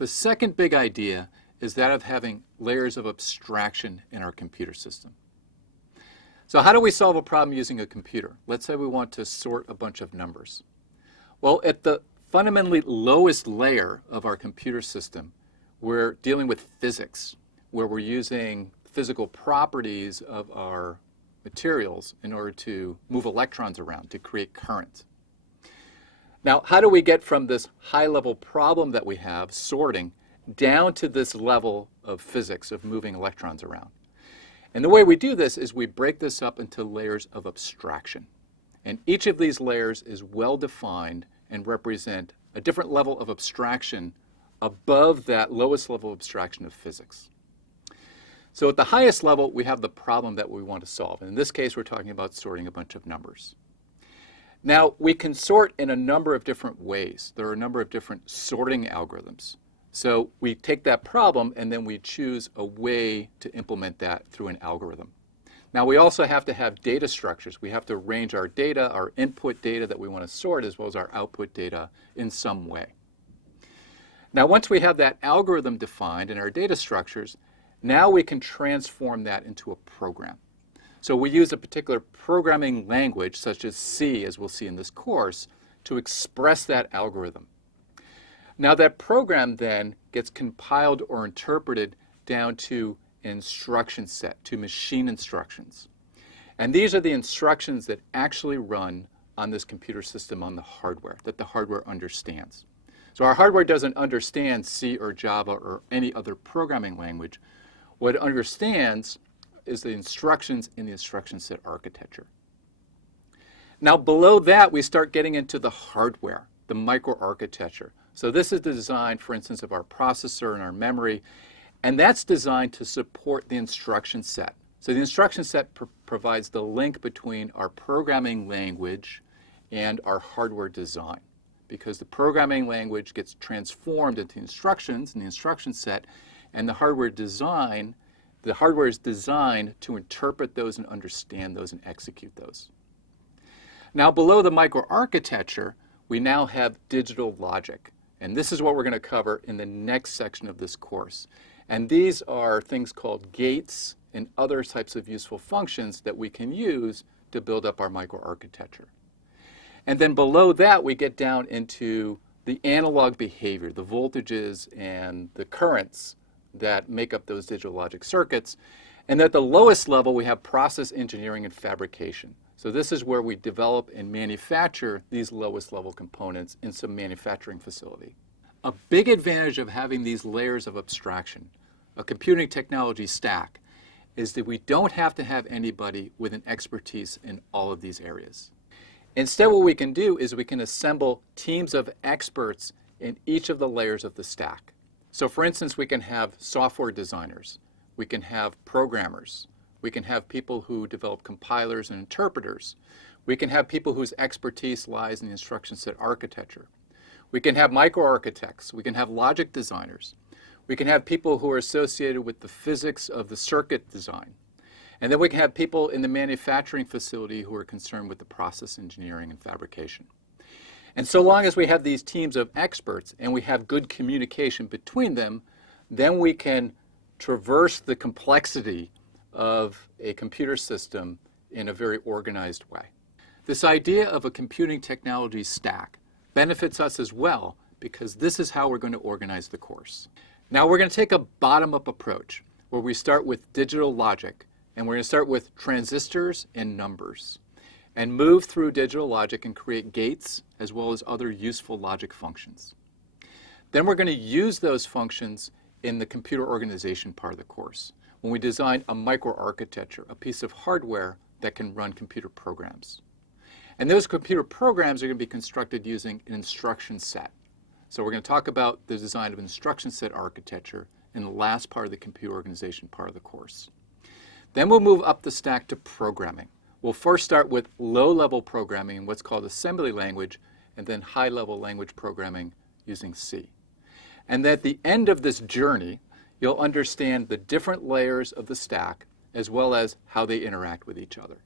The second big idea is that of having layers of abstraction in our computer system. So how do we solve a problem using a computer? Let's say we want to sort a bunch of numbers. Well, at the fundamentally lowest layer of our computer system, we're dealing with physics, where we're using physical properties of our materials in order to move electrons around to create current. Now, how do we get from this high-level problem that we have, sorting, down to this level of physics of moving electrons around? And the way we do this is we break this up into layers of abstraction. And each of these layers is well defined and represent a different level of abstraction above that lowest level of abstraction of physics. So at the highest level, we have the problem that we want to solve. And in this case, we're talking about sorting a bunch of numbers. Now, we can sort in a number of different ways. There are a number of different sorting algorithms. So we take that problem and then we choose a way to implement that through an algorithm. Now, we also have to have data structures. We have to arrange our data, our input data that we want to sort, as well as our output data in some way. Now, once we have that algorithm defined in our data structures, now we can transform that into a program. So we use a particular programming language, such as C, as we'll see in this course, to express that algorithm. Now that program then gets compiled or interpreted down to an instruction set, to machine instructions. And these are the instructions that actually run on this computer system on the hardware, that the hardware understands. So our hardware doesn't understand C or Java or any other programming language. What it understands is the instructions in the instruction set architecture. Now below that, we start getting into the hardware, the microarchitecture. So this is the design, for instance, of our processor and our memory, and that's designed to support the instruction set. So the instruction set provides the link between our programming language and our hardware design, because the programming language gets transformed into instructions in the instruction set, and the hardware is designed to interpret those and understand those and execute those. Now below the microarchitecture, we now have digital logic. And this is what we're going to cover in the next section of this course. And these are things called gates and other types of useful functions that we can use to build up our microarchitecture. And then below that, we get down into the analog behavior, the voltages and the currents that make up those digital logic circuits. And at the lowest level, we have process engineering and fabrication. So this is where we develop and manufacture these lowest level components in some manufacturing facility. A big advantage of having these layers of abstraction, a computing technology stack, is that we don't have to have anybody with an expertise in all of these areas. Instead, what we can do is we can assemble teams of experts in each of the layers of the stack. So for instance, we can have software designers, we can have programmers, we can have people who develop compilers and interpreters, we can have people whose expertise lies in the instruction set architecture, we can have microarchitects, we can have logic designers, we can have people who are associated with the physics of the circuit design, and then we can have people in the manufacturing facility who are concerned with the process engineering and fabrication. And so long as we have these teams of experts and we have good communication between them, then we can traverse the complexity of a computer system in a very organized way. This idea of a computing technology stack benefits us as well, because this is how we're going to organize the course. Now we're going to take a bottom-up approach where we start with digital logic, and we're going to start with transistors and numbers, and move through digital logic and create gates as well as other useful logic functions. Then we're going to use those functions in the computer organization part of the course, when we design a microarchitecture, a piece of hardware that can run computer programs. And those computer programs are going to be constructed using an instruction set. So we're going to talk about the design of an instruction set architecture in the last part of the computer organization part of the course. Then we'll move up the stack to programming. We'll first start with low-level programming in what's called assembly language, and then high-level language programming using C. And at the end of this journey, you'll understand the different layers of the stack as well as how they interact with each other.